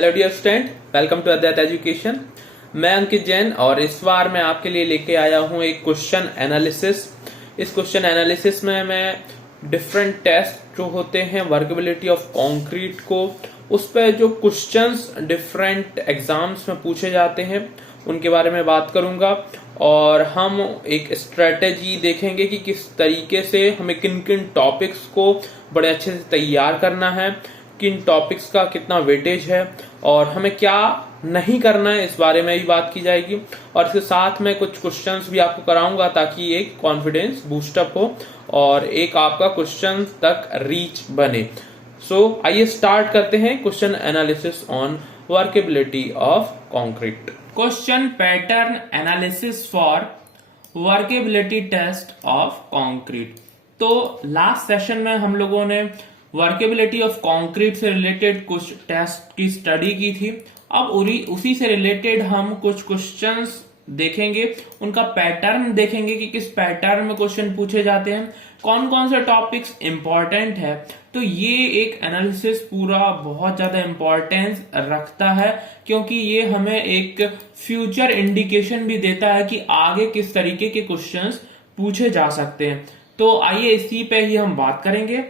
Hello dear student, welcome to Advait education. मैं अंकित जैन और इस बार मैं आपके लिए लेके आया हूं एक क्वेश्चन एनालिसिस। इस क्वेश्चन एनालिसिस में मैं डिफरेंट टेस्ट जो होते हैं वर्केबिलिटी ऑफ कंक्रीट को, उस पर जो क्वेश्चंस डिफरेंट एग्जाम्स में पूछे जाते हैं उनके बारे में बात करूंगा। और हम एक स्ट्रेटेजी देखेंगे कि किस तरीके से हमें किन किन टॉपिक्स को बड़े अच्छे से तैयार करना है, किन टॉपिक्स का कितना वेटेज है और हमें क्या नहीं करना है, इस बारे में भी बात की जाएगी। और इसके साथ में कुछ क्वेश्चंस भी आपको कराऊंगा ताकि एक कॉन्फिडेंस बूस्टअप हो और एक आपका क्वेश्चन तक रीच बने। सो आइए स्टार्ट करते हैं question analysis on workability of concrete. Question pattern analysis for workability test of concrete. तो लास्ट सेशन में हम लोगों ने वर्केबिलिटी ऑफ कंक्रीट से रिलेटेड कुछ टेस्ट की स्टडी की थी। अब उसी से रिलेटेड हम कुछ क्वेश्चंस देखेंगे, उनका पैटर्न देखेंगे कि किस पैटर्न में क्वेश्चन पूछे जाते हैं, कौन कौन से टॉपिक्स इंपॉर्टेंट है। तो ये एक एनालिसिस पूरा बहुत ज्यादा इंपॉर्टेंस रखता है क्योंकि ये हमें एक फ्यूचर इंडिकेशन भी देता है कि आगे किस तरीके के क्वेश्चंस पूछे जा सकते हैं। तो आइए इसी पे ही हम बात करेंगे।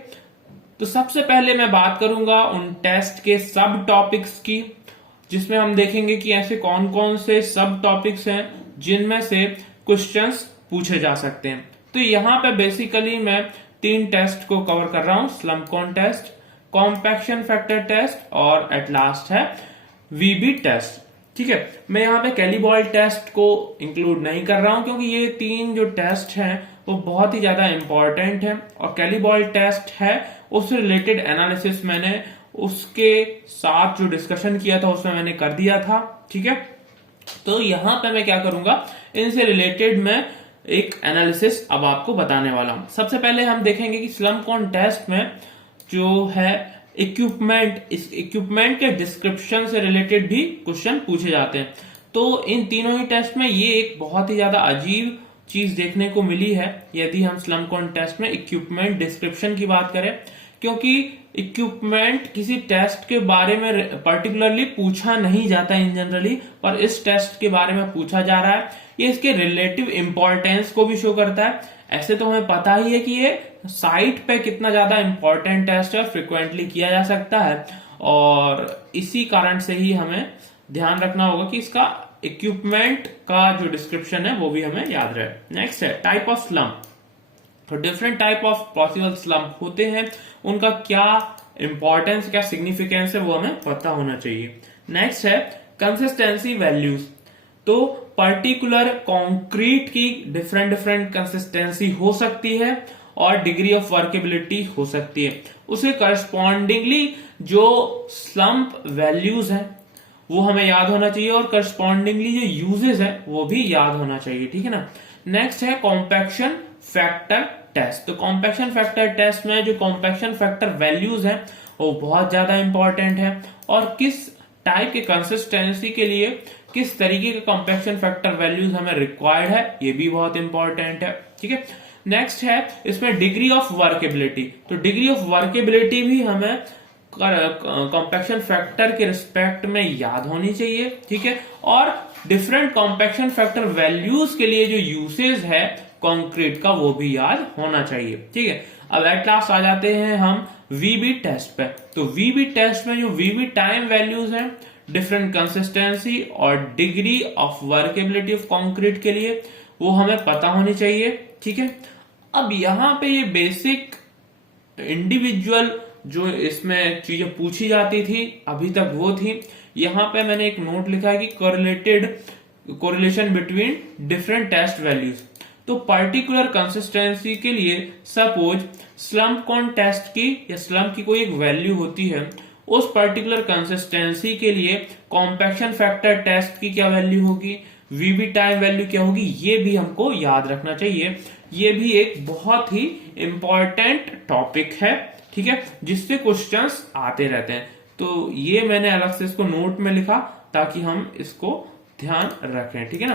तो सबसे पहले मैं बात करूंगा उन टेस्ट के सब टॉपिक्स की, जिसमें हम देखेंगे कि ऐसे कौन कौन से सब टॉपिक्स हैं जिनमें से क्वेश्चंस पूछे जा सकते हैं। तो यहाँ पे बेसिकली मैं 3 टेस्ट को कवर कर रहा हूं, स्लम्प कोन टेस्ट, कॉम्पैक्शन फैक्टर टेस्ट और एट लास्ट है वीबी टेस्ट। ठीक है, मैं यहाँ पे कैली बॉयल टेस्ट को इंक्लूड नहीं कर रहा हूं क्योंकि ये 3 जो टेस्ट हैं वो बहुत ही ज्यादा इंपॉर्टेंट है और कैली बॉयल टेस्ट है उससे रिलेटेड एनालिसिस मैंने उसके साथ जो डिस्कशन किया था उसमें मैंने कर दिया था। ठीक है, तो यहां पे मैं क्या करूंगा, इनसे रिलेटेड मैं एक एनालिसिस अब आपको बताने वाला हूं। सबसे पहले हम देखेंगे कि स्लम्प कोन टेस्ट में जो है इक्विपमेंट, इस इक्विपमेंट के डिस्क्रिप्शन से रिलेटेड भी क्वेश्चन पूछे जाते हैं। तो इन तीनों ही टेस्ट में ये एक बहुत ही ज्यादा अजीब चीज देखने को मिली है यदि हम स्लम्प कोन टेस्ट में इक्विपमेंट डिस्क्रिप्शन की बात करें, क्योंकि इक्विपमेंट किसी टेस्ट के बारे में पर्टिकुलरली पूछा नहीं जाता इन जनरली, पर इस टेस्ट के बारे में पूछा जा रहा है। ये इसके रिलेटिव इंपॉर्टेंस को भी शो करता है। ऐसे तो हमें पता ही है कि ये साइट पे कितना ज्यादा इंपॉर्टेंट टेस्ट है और फ्रिक्वेंटली किया जा सकता है, और इसी कारण से ही हमें ध्यान रखना होगा कि इसका इक्विपमेंट का जो डिस्क्रिप्शन है वो भी हमें याद रहे। नेक्स्ट है टाइप ऑफ स्लम्प। तो different type of possible slump होते हैं, उनका क्या इंपॉर्टेंस, क्या सिग्निफिकेंस है वो हमें पता होना चाहिए। नेक्स्ट है कंसिस्टेंसी वैल्यूज। तो पर्टिकुलर कंक्रीट की डिफरेंट डिफरेंट कंसिस्टेंसी हो सकती है और डिग्री ऑफ वर्केबिलिटी हो सकती है। उसे करस्पॉन्डिंगली जो स्लम्प वैल्यूज है वो हमें याद होना चाहिए और करस्पॉन्डिंगली जो यूजेस है वो भी याद होना चाहिए। ठीक है ना। नेक्स्ट है कॉम्पैक्शन फैक्टर टेस्ट। तो कॉम्पैक्शन फैक्टर टेस्ट में जो कॉम्पैक्शन फैक्टर वैल्यूज है वो बहुत ज्यादा इंपॉर्टेंट है और किस टाइप के कंसिस्टेंसी के लिए किस तरीके के कॉम्पैक्शन फैक्टर वैल्यूज हमें रिक्वायर्ड है ये भी बहुत इंपॉर्टेंट है। ठीक है। नेक्स्ट है इसमें डिग्री ऑफ वर्केबिलिटी। तो डिग्री ऑफ वर्केबिलिटी भी हमें कॉम्पैक्शन फैक्टर के रिस्पेक्ट में याद होनी चाहिए। ठीक है, और डिफरेंट कॉम्पैक्शन फैक्टर वैल्यूज के लिए जो यूसेज है कंक्रीट का वो भी याद होना चाहिए। ठीक है, अब एट लास्ट आ जाते हैं हम वीबी टेस्ट पे। तो वीबी टेस्ट में जो वीबी टाइम वैल्यूज हैं, डिफरेंट कंसिस्टेंसी और degree of workability of concrete के लिए वो हमें पता होनी चाहिए। ठीक है, अब यहां पे ये बेसिक इंडिविजुअल जो इसमें चीजें पूछी जाती थी अभी तक वो थी। यहां पे मैंने एक नोट लिखा है कि correlation between different test values. तो पर्टिकुलर कंसिस्टेंसी के लिए सपोज स्लम्प कोन टेस्ट की या स्लम्प की कोई एक वैल्यू होती है, उस पर्टिकुलर कंसिस्टेंसी के लिए कॉम्पैक्शन फैक्टर टेस्ट की क्या वैल्यू होगी, वीबी टाइम वैल्यू क्या होगी, ये भी हमको याद रखना चाहिए। ये भी एक बहुत ही इंपॉर्टेंट टॉपिक है। ठीक है, जिससे क्वेश्चंस आते रहते हैं। तो ये मैंने अलग से इसको नोट में लिखा ताकि हम इसको ध्यान रखें। ठीक है ना।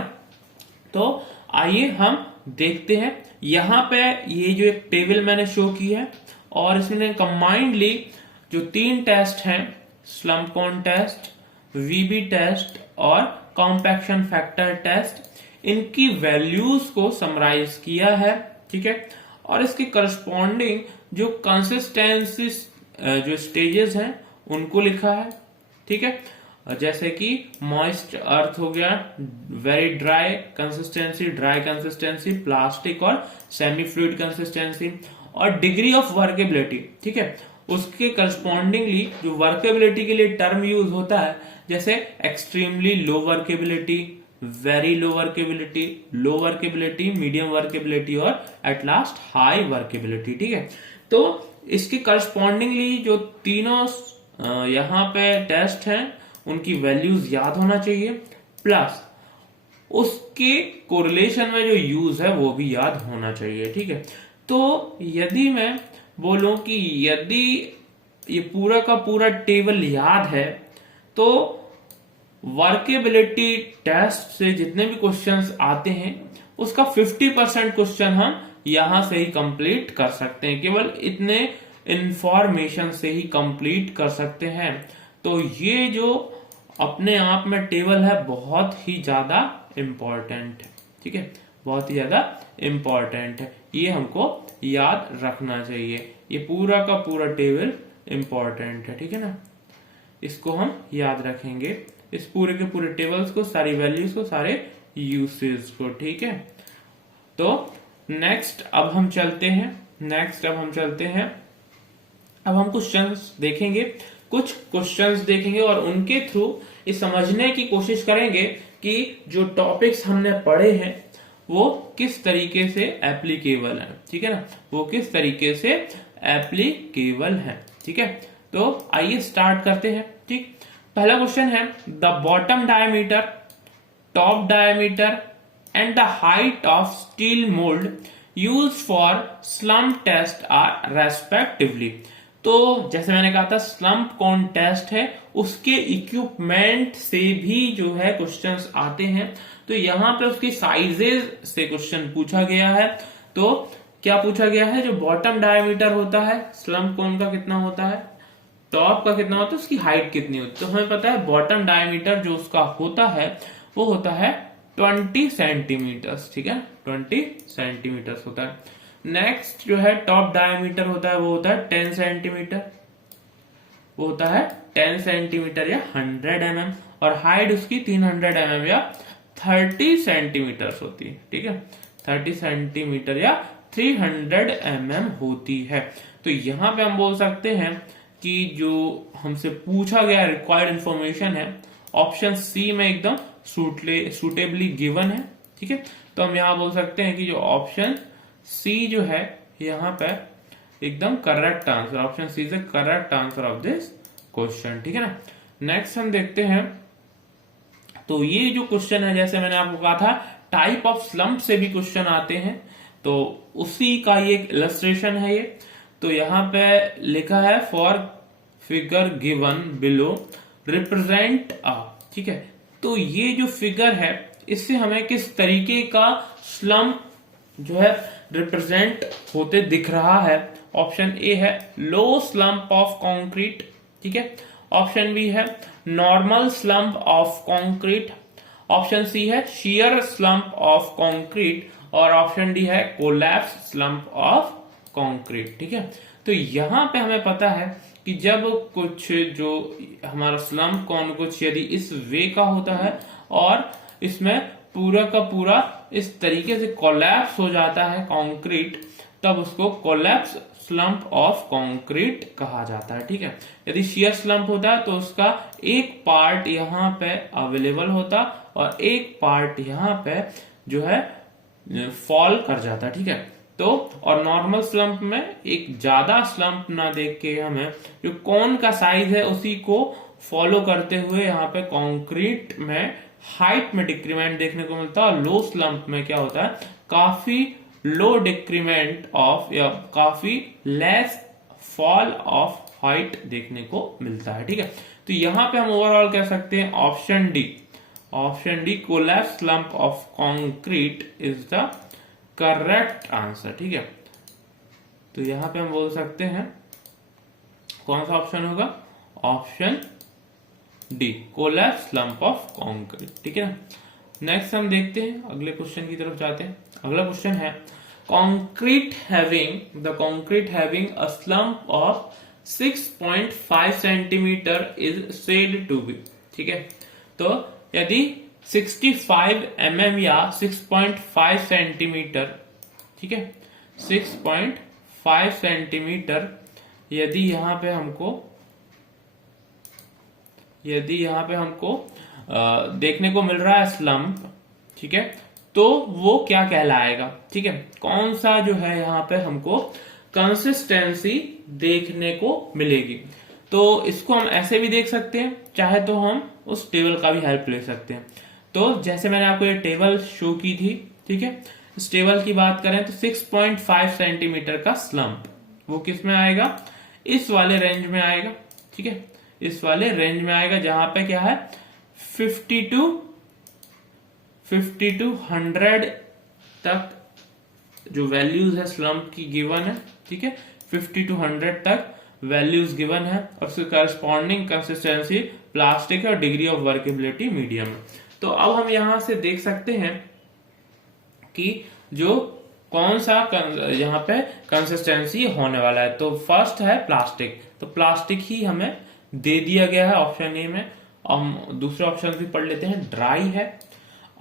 तो आइए हम देखते हैं, यहां पे ये जो एक टेबल मैंने शो की है और इसमें कंबाइंडली जो 3 टेस्ट हैं, स्लम्प कोन टेस्ट, वीबी टेस्ट और कॉम्पैक्शन फैक्टर टेस्ट, इनकी वैल्यूज को समराइज किया है, ठीक है। और इसके करस्पॉन्डिंग जो कंसिस्टेंसी जो स्टेजेस हैं उनको लिखा है, ठीक है। जैसे कि मॉइस्ट अर्थ हो गया, वेरी ड्राई कंसिस्टेंसी, प्लास्टिक और सेमी फ्लूइड कंसिस्टेंसी, और डिग्री ऑफ वर्केबिलिटी, ठीक है। उसके करस्पॉन्डिंगली जो वर्केबिलिटी के लिए टर्म यूज होता है, जैसे extremely low workability, very low workability, medium workability और एट लास्ट हाई वर्केबिलिटी, ठीक है। तो इसके करस्पॉन्डिंगली जो तीनों यहाँ पे टेस्ट हैं उनकी वैल्यूज याद होना चाहिए, प्लस उसके कोरिलेशन में जो यूज है वो भी याद होना चाहिए, ठीक है। तो यदि मैं बोलूं कि यदि ये पूरा का पूरा टेबल याद है तो वर्केबिलिटी टेस्ट से जितने भी क्वेश्चंस आते हैं उसका 50% क्वेश्चन हम यहां से ही कंप्लीट कर सकते हैं, केवल इतने इंफॉर्मेशन से ही कंप्लीट कर सकते हैं। तो ये जो अपने आप में टेबल है बहुत ही ज्यादा इंपॉर्टेंट है, ठीक है, बहुत ही ज्यादा इंपॉर्टेंट है, ये हमको याद रखना चाहिए। ये पूरा का पूरा टेबल इंपॉर्टेंट है, ठीक है ना, इसको हम याद रखेंगे, इस पूरे के पूरे टेबल्स को, सारी वैल्यूज को, सारे यूसेज को, ठीक है। तो नेक्स्ट अब हम चलते हैं, अब हम क्वेश्चंस देखेंगे, कुछ क्वेश्चंस देखेंगे और उनके थ्रू ये समझने की कोशिश करेंगे कि जो टॉपिक्स हमने पढ़े हैं वो किस तरीके से एप्लीकेबल है, ठीक है ना, वो किस तरीके से एप्लीकेबल है, ठीक है। तो आइए स्टार्ट करते हैं, ठीक। पहला क्वेश्चन है, the bottom diameter, top diameter and the height of steel mould use for slump test are respectively. तो जैसे मैंने कहा था स्लम्प कौन टेस्ट है, उसके इक्विपमेंट से भी जो है क्वेश्चंस आते हैं। तो यहाँ पे उसकी साइजेज से क्वेश्चन पूछा गया है। तो क्या पूछा गया है, जो बॉटम डायमीटर होता है स्लम्प कोन का कितना होता है, टॉप का कितना होता है, उसकी हाइट कितनी होती है। तो हमें पता है बॉटम डायमीटर जो उसका होता है वो होता है 20 सेंटीमीटर, ठीक है, 20 सेंटीमीटर होता है। नेक्स्ट जो है टॉप डायमीटर होता है वो होता है 10 सेंटीमीटर, वो होता है 10 सेंटीमीटर या 100 mm, और हाइट उसकी 300 mm या 30 सेंटीमीटर होती है, ठीक है, 30 सेंटीमीटर या 300 mm होती है। तो यहां पे हम बोल सकते हैं कि जो हमसे पूछा गया रिक्वायर्ड इंफॉर्मेशन है ऑप्शन सी में एकदम सुटेबली गिवन है, ठीक है। तो हम यहां बोल सकते हैं कि जो ऑप्शन सी जो है यहाँ पे एकदम correct answer, option C is the correct answer of this question, ठीक है ना। नेक्स्ट हम देखते हैं, तो ये जो क्वेश्चन है जैसे मैंने आपको कहा था टाइप ऑफ स्लम्प से भी क्वेश्चन आते हैं, तो उसी का ये इलस्ट्रेशन है ये। तो यहाँ पे लिखा है for figure given below represent a, ठीक है। तो ये जो फिगर है इससे हमें किस तरीके का स्लम्प जो है रिप्रेजेंट होते दिख रहा है। ऑप्शन ए है लो स्लम्प ऑफ कंक्रीट, ठीक है, ऑप्शन बी है normal slump of concrete, option C है शियर स्लम्प ऑफ कंक्रीट, और ऑप्शन डी है कोलैप्स स्लम्प ऑफ कंक्रीट, ठीक है। तो यहां पे हमें पता है कि जब कुछ जो हमारा स्लम्प कौन कुछ यदि इस वे का होता है और इसमें पूरा का पूरा इस तरीके से कोलैप्स हो जाता है कंक्रीट, तब उसको कोलैप्स स्लम्प ऑफ कंक्रीट कहा जाता है, ठीक है। यदि शियर स्लम्प होता है तो उसका एक पार्ट यहाँ पे अवेलेबल होता और एक पार्ट यहाँ पे जो है फॉल कर जाता, ठीक है। तो और नॉर्मल स्लम्प में एक ज्यादा स्लम्प ना देख के हमें जो कोन का साइज है उसी को फॉलो करते हुए यहाँ पे कंक्रीट में हाइट में डिक्रीमेंट देखने को मिलता है, और लो स्लम्प में क्या होता है काफी लो डिक्रीमेंट ऑफ या काफी लेस फॉल ऑफ हाइट देखने को मिलता है, ठीक है। तो यहां पे हम ओवरऑल कह सकते हैं option D collapse slump of concrete is the correct answer, ठीक है। तो यहां पे हम बोल सकते हैं कौन सा ऑप्शन होगा, option D, collapse slump of concrete. ठीक है ना। नेक्स्ट हम देखते हैं, अगले क्वेश्चन की तरफ जाते हैं। अगला क्वेश्चन है concrete having a slump of 6.5 centimetre is said to be। ठीक है, तो यदि 65 mm या 6.5 सेंटीमीटर, ठीक है 6.5 सेंटीमीटर यदि यहाँ पे हमको देखने को मिल रहा है स्लम्प, ठीक है, तो वो क्या कहलाएगा। ठीक है, कौन सा जो है यहाँ पे हमको कंसिस्टेंसी देखने को मिलेगी। तो इसको हम ऐसे भी देख सकते हैं, चाहे तो हम उस टेबल का भी हेल्प ले सकते हैं। तो जैसे मैंने आपको ये टेबल शो की थी, ठीक है, इस टेबल की बात करें तो 6.5 सेंटीमीटर का स्लम्प वो किस में आएगा, इस वाले रेंज में आएगा। ठीक है, इस वाले रेंज में आएगा जहां पे क्या है 50 to 100 तक जो वैल्यूज है स्लम्प की गिवन है। ठीक है, 50 to 100 तक वैल्यूज गिवन है और उसके करस्पॉन्डिंग कंसिस्टेंसी प्लास्टिक है और डिग्री ऑफ वर्केबिलिटी मीडियम है। तो अब हम यहां से देख सकते हैं कि जो कौन सा यहाँ पे कंसिस्टेंसी होने वाला है। तो फर्स्ट है प्लास्टिक, तो प्लास्टिक ही हमें दे दिया गया है ऑप्शन ए में। हम दूसरे ऑप्शन भी पढ़ लेते हैं, ड्राई है,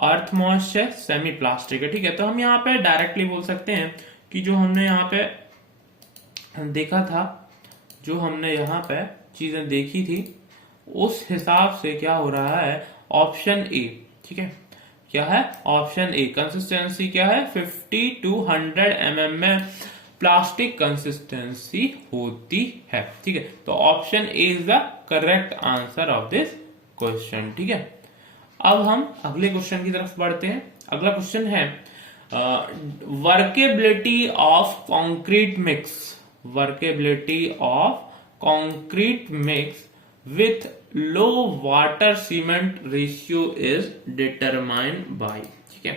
अर्थ मॉइस्ट है, सेमी प्लास्टिक है। ठीक है, तो हम यहाँ पे डायरेक्टली बोल सकते हैं कि जो हमने यहाँ पे देखा था, जो हमने यहाँ पे चीजें देखी थी उस हिसाब से क्या हो रहा है, ऑप्शन ए। ठीक है, क्या है ऑप्शन ए, कंसिस्टेंसी क्या है 50 to 100 mm में प्लास्टिक कंसिस्टेंसी होती है। ठीक है, तो option A is the correct answer of this question. ठीक है, अब हम अगले क्वेश्चन की तरफ बढ़ते हैं। अगला क्वेश्चन है workability of concrete mix, workability of concrete mix with low water cement ratio is determined by. ठीक है,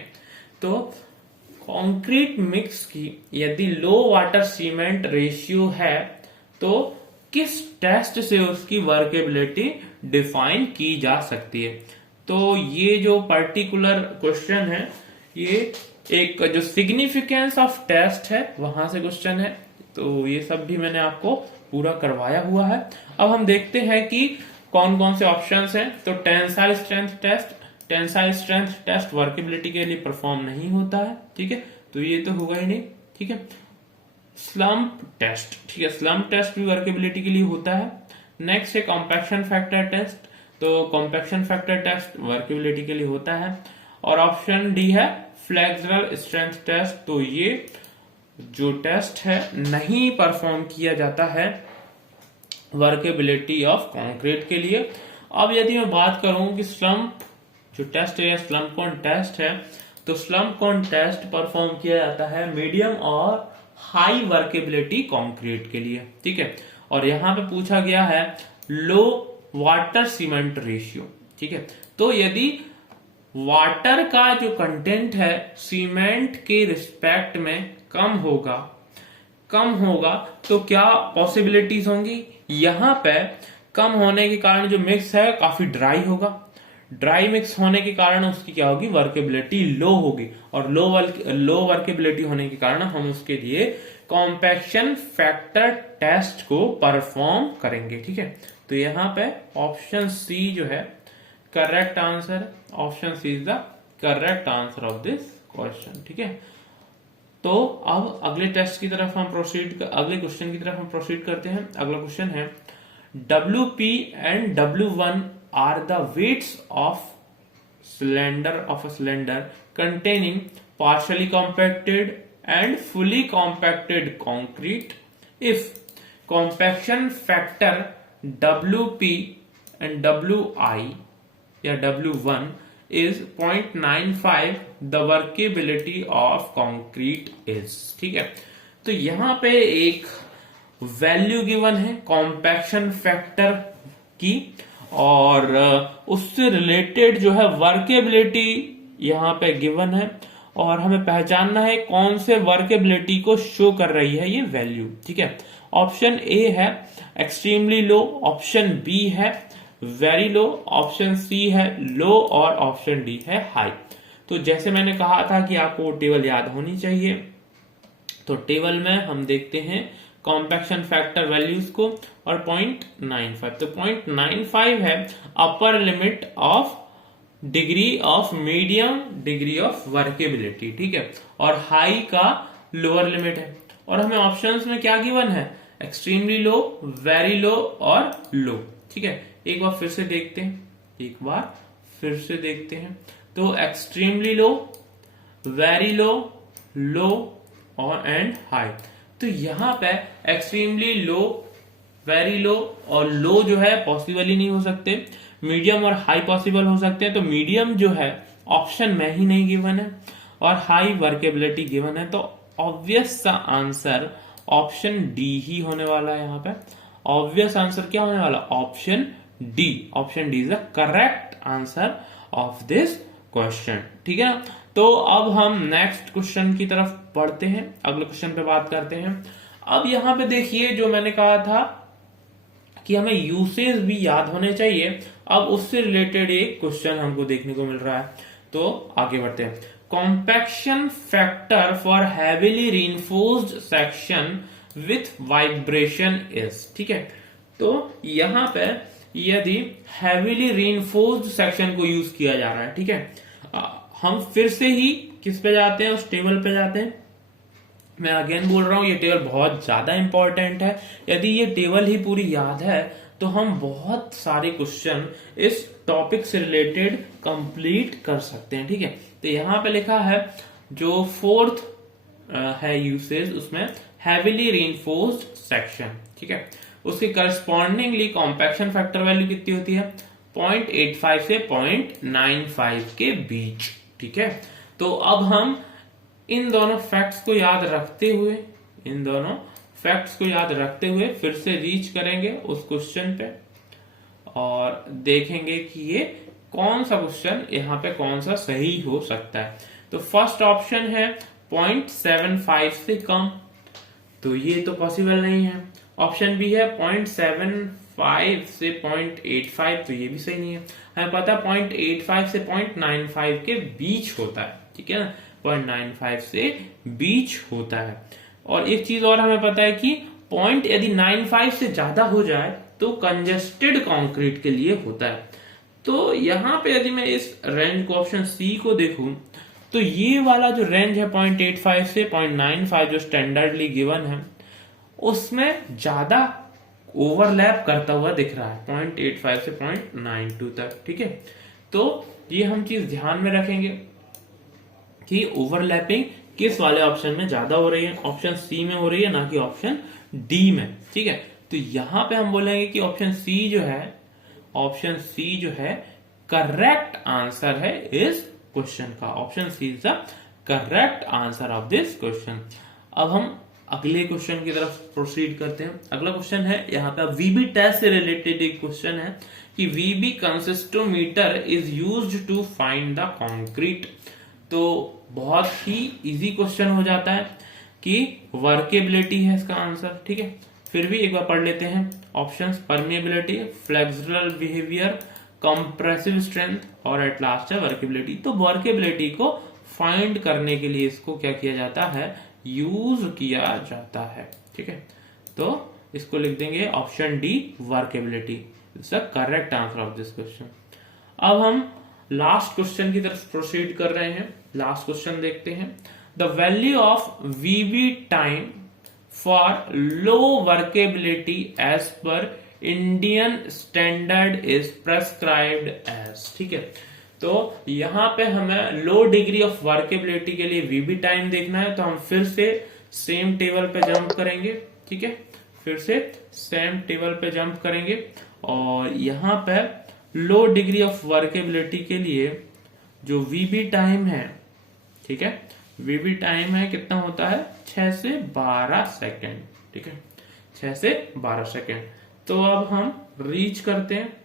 तो कंक्रीट मिक्स की यदि लो वाटर सीमेंट रेशियो है तो किस टेस्ट से उसकी वर्केबिलिटी डिफाइन की जा सकती है। तो ये जो पर्टिकुलर क्वेश्चन है ये एक जो सिग्निफिकेंस ऑफ टेस्ट है वहां से क्वेश्चन है। तो ये सब भी मैंने आपको पूरा करवाया हुआ है। अब हम देखते हैं कि कौन कौन से ऑप्शंस हैं। तो tensile strength test, tensile strength test workability के लिए परफॉर्म नहीं होता है। ठीक है, तो ये तो होगा ही नहीं। ठीक है, स्लम्प टेस्ट, ठीक है, स्लम्प टेस्ट भी वर्केबिलिटी के लिए होता है। नेक्स्ट है कॉम्पैक्शन फैक्टर टेस्ट, तो कॉम्पैक्शन फैक्टर टेस्ट वर्केबिलिटी के लिए होता है। और ऑप्शन डी है फ्लेक्सुरल स्ट्रेंथ टेस्ट, तो ये जो टेस्ट है नहीं परफॉर्म किया जाता है वर्केबिलिटी ऑफ कंक्रीट के लिए। अब यदि मैं बात करूं कि स्लम्प जो टेस्ट है, स्लम्प कौन टेस्ट है, तो स्लम्प कौन टेस्ट परफॉर्म किया जाता है मीडियम और हाई वर्केबिलिटी कंक्रीट के लिए। ठीक है, और यहां पे पूछा गया है लो वाटर सीमेंट रेशियो। ठीक है, तो यदि वाटर का जो कंटेंट है सीमेंट के रिस्पेक्ट में कम होगा तो क्या पॉसिबिलिटीज होंगी, यहां पे कम होने के कारण जो मिक्स है काफी ड्राई होगा। ड्राई मिक्स होने के कारण उसकी क्या होगी, वर्केबिलिटी लो होगी, और लो वर्केबिलिटी होने के कारण हम उसके लिए कॉम्पैक्शन फैक्टर टेस्ट को परफॉर्म करेंगे। ठीक है, तो यहाँ पे ऑप्शन सी जो है correct answer, option C is the correct answer of this question. ठीक है, तो अब अगले टेस्ट की तरफ हम अगले क्वेश्चन की तरफ हम प्रोसीड करते हैं। अगला क्वेश्चन है WP and W1 are the weights of a cylinder containing partially compacted and fully compacted concrete if compaction factor WP and WI या W1 is 0.95, the workability of concrete is। ठीक है, तो यहां पे एक वैल्यू गिवन है compaction factor की, और उससे रिलेटेड जो है वर्केबिलिटी यहां पे गिवन है, और हमें पहचानना है कौन से वर्केबिलिटी को शो कर रही है ये वैल्यू। ठीक है, ऑप्शन ए है एक्सट्रीमली लो, ऑप्शन बी है वेरी लो, ऑप्शन सी है लो और ऑप्शन डी है हाई। तो जैसे मैंने कहा था कि आपको टेबल याद होनी चाहिए, तो टेबल में हम देखते हैं कॉम्पैक्शन फैक्टर वैल्यूज को और 0.95। तो 0.95 है upper limit of degree of medium degree of workability, ठीक है, और हाई का लोअर लिमिट है। और हमें ऑप्शंस में क्या गिवन है, एक्सट्रीमली लो, वेरी लो और लो, ठीक है। एक बार फिर से देखते हैं, तो एक्सट्रीमली लो, वेरी लो, लो और एंड हाई। तो यहां पे एक्सट्रीमली लो, वेरी लो और लो जो है पॉसिबल ही नहीं हो सकते, मीडियम और हाई पॉसिबल हो सकते हैं। तो मीडियम जो है ऑप्शन में ही नहीं गिवन है और हाई वर्केबिलिटी गिवन है, तो ऑब्वियस सा आंसर ऑप्शन डी ही होने वाला है। यहाँ पे ऑब्वियस आंसर क्या होने वाला, option D. Option D is the correct answer of this question, ठीक है ना। तो अब हम नेक्स्ट क्वेश्चन की तरफ बढ़ते हैं, अगले क्वेश्चन पे बात करते हैं। अब यहां पे देखिए, जो मैंने कहा था कि हमें यूसेज भी याद होने चाहिए, अब उससे रिलेटेड एक क्वेश्चन हमको देखने को मिल रहा है। तो आगे बढ़ते हैं। Compaction factor for heavily reinforced section with vibration is, ठीक है। तो यहां पे यदि हैवीली रीइंफोर्स्ड सेक्शन को यूज किया जा रहा है, ठीक है, हम फिर से ही किस पे जाते हैं, उस टेबल पे जाते हैं। मैं अगेन बोल रहा हूं, ये टेबल बहुत ज्यादा इंपॉर्टेंट है। यदि ये टेबल ही पूरी याद है तो हम बहुत सारे क्वेश्चन इस टॉपिक से रिलेटेड कंप्लीट कर सकते हैं, ठीक है। तो यहां पे लिखा है जो फोर्थ है यूसेज, उसमें हैवीली रीइंफोर्स्ड सेक्शन, ठीक है, उसके करस्पॉन्डिंगली कॉम्पैक्शन फैक्टर वैल्यू कितनी होती है, 0.85 से 0.95 के बीच, ठीक है। तो अब हम इन दोनों फैक्ट्स को याद रखते हुए फिर से रीच करेंगे उस क्वेश्चन पे और देखेंगे कि ये कौन सा क्वेश्चन यहाँ पे कौन सा सही हो सकता है। तो फर्स्ट ऑप्शन है 0.75 से कम, तो ये तो पॉसिबल नहीं है। ऑप्शन बी है 0.75 से 0.85, तो ये भी सही नहीं है। हमें पता है 0.85 से 0.95 के बीच होता है, ठीक है ना, 0.95 से बीच होता है। और एक चीज और हमें पता है कि पॉइंट यदि 95 से ज्यादा हो जाए तो कंजेस्टेड कंक्रीट के लिए होता है। तो यहां पे यदि मैं इस रेंज को ऑप्शन सी को देखूं, तो ये वाला जो रेंज है 0.85 से 0.95 जो स्टैंडर्डली गिवन है, उसमें ज्यादा ओवरलैप करता हुआ दिख रहा है 0.85 से 0.92 तक, ठीक है। तो ये हम चीज ध्यान में रखेंगे कि ओवरलैपिंग किस वाले ऑप्शन में ज्यादा हो रही है, ऑप्शन सी में हो रही है, ना कि ऑप्शन डी में, ठीक है। तो यहां पे हम बोलेंगे कि ऑप्शन सी जो है करेक्ट आंसर है इस क्वेश्चन का। Option C is the correct answer of this question. अब हम अगले क्वेश्चन की तरफ प्रोसीड करते हैं। अगला क्वेश्चन है यहाँ पे वीबी टेस्ट से रिलेटेड एक क्वेश्चन है कि VB consistometer is used to find the concrete. तो बहुत ही इजी क्वेश्चन हो जाता है कि वर्केबिलिटी है इसका आंसर, ठीक है। फिर भी एक बार पढ़ लेते हैं options, permeability, flexural behaviour, compressive strength और एट लास्ट है वर्केबिलिटी। तो वर्केबिलिटी को फाइंड करने के लिए इसको क्या किया जाता है, यूज किया जाता है, ठीक है। तो इसको लिख देंगे option D, workability is the correct answer of this question. अब हम लास्ट क्वेश्चन की तरफ प्रोसीड कर रहे हैं। लास्ट क्वेश्चन देखते हैं। The value of VB time for low workability as per Indian standard is prescribed as, ठीक है। तो यहां पे हमें लो डिग्री ऑफ वर्केबिलिटी के लिए वीबी टाइम देखना है, तो हम फिर से सेम टेबल पे जंप करेंगे, ठीक है, फिर से सेम टेबल पे जंप करेंगे और यहां पे लो डिग्री ऑफ वर्केबिलिटी के लिए जो वीबी टाइम है, ठीक है, वीबी टाइम है कितना होता है, 6 से 12 सेकेंड, ठीक है, 6 से 12 सेकेंड। तो अब हम रीच करते हैं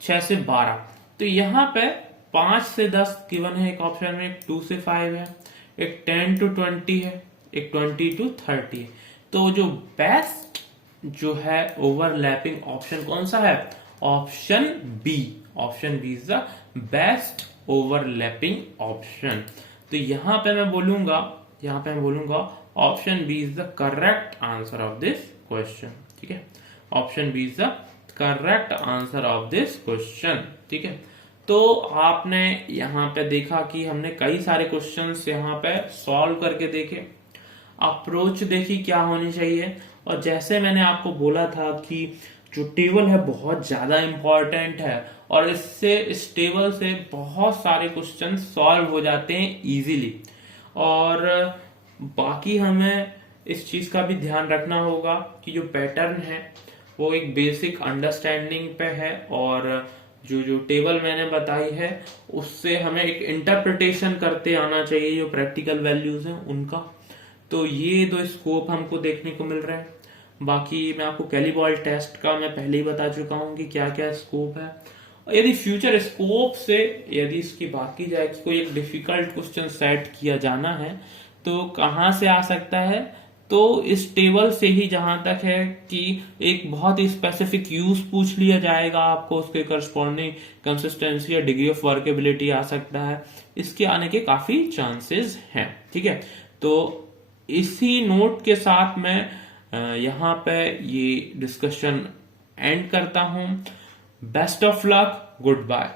6 से 12। तो यहां पे 5 से 10 गिवन है एक ऑप्शन में, एक 2 से 5 है, एक 10 to 20 है, एक 20 to 30 है। तो जो बेस्ट जो है ओवरलैपिंग ऑप्शन कौन सा है, option B. Option B is the best overlapping option. तो यहां पे मैं बोलूंगा option B is the correct answer of this question. ठीक है, option B is the correct answer of this question. ठीक है, तो आपने यहाँ पे देखा कि हमने कई सारे क्वेश्चंस यहाँ पे सॉल्व करके देखे, अप्रोच देखी क्या होनी चाहिए। और जैसे मैंने आपको बोला था कि जो टेबल है बहुत ज्यादा इंपॉर्टेंट है और इससे इस टेबल से बहुत सारे क्वेश्चन सॉल्व हो जाते हैं इजीली। और बाकी हमें इस चीज का भी ध्यान रखना होगा कि जो पैटर्न है वो एक बेसिक अंडरस्टैंडिंग पे है, और जो जो टेबल मैंने बताई है उससे हमें एक इंटरप्रिटेशन करते आना चाहिए जो प्रैक्टिकल वैल्यूज हैं उनका। तो ये दो स्कोप हमको देखने को मिल रहा है। बाकी मैं आपको कैलीबॉल टेस्ट का मैं पहले ही बता चुका हूँ कि क्या क्या स्कोप है। और यदि फ्यूचर स्कोप से यदि इसकी बात की जाए कि कोई एक डिफिकल्ट क्वेश्चन सेट किया जाना है तो कहाँ से आ सकता है, तो इस टेबल से ही, जहां तक है कि एक बहुत ही स्पेसिफिक यूज पूछ लिया जाएगा आपको, उसके करस्पॉन्डिंग कंसिस्टेंसी या डिग्री ऑफ वर्केबिलिटी आ सकता है, इसके आने के काफी चांसेस हैं। ठीक है, तो इसी नोट के साथ मैं यहाँ पे ये डिस्कशन एंड करता हूं। Best of luck, good bye.